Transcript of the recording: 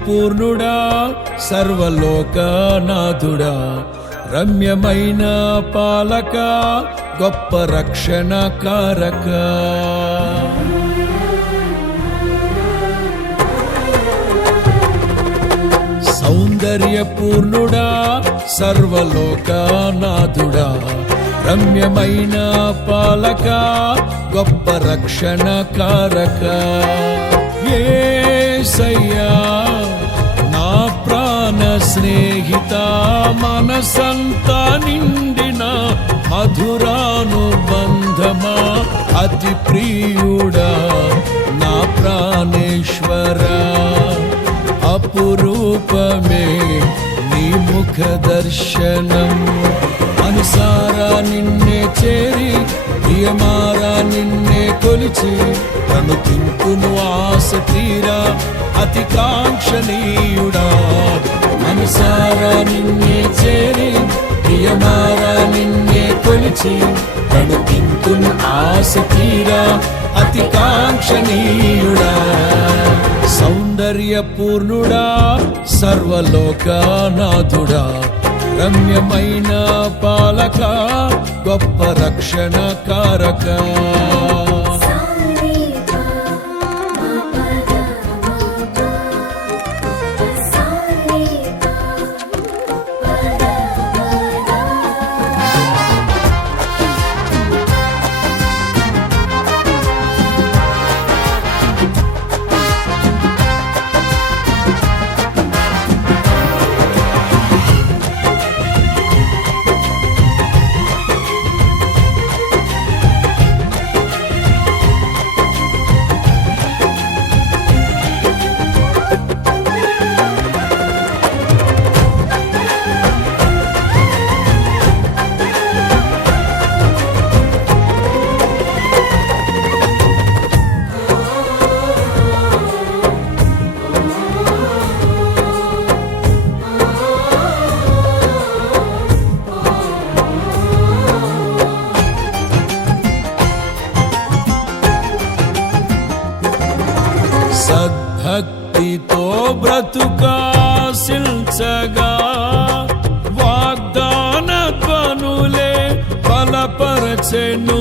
పూర్ణుడా సర్వలోకనాథుడా రమ్యమైన పాలక గొప్ప రక్షణ కారక సౌందర్య పూర్ణుడా సర్వలోకనాథుడా రమ్యమైన పాలక గొప్ప రక్షణ కారక యేసయ్యా నా ప్రాణ స్నేహిత మనసంతా నిండిన మధురానుబంధమా అతి ప్రియుడా నా ప్రాణేశ్వరా అపురూపమే నీ ముఖ దర్శనం అనుసారా నిన్నే చేరి ప్రియమారా నిన్నే కొలిచి తను తింపును ఆశ తీరా అతి కాంక్షణీయుడా అనుసారా నిన్నే చేరి ప్రియమారా నిన్నే కొలిచి తను తింపును ఆశ తీరా అతి కాంక్షణీయుడా సౌందర్య పూర్ణుడా సర్వలోకనాథుడా రమ్యమైన పాలక గొప్ప రక్షణ కారక సద్భక్తితో బ్రతుకాశించగా వాగ్దాన ధ్వనులే బలపరచెను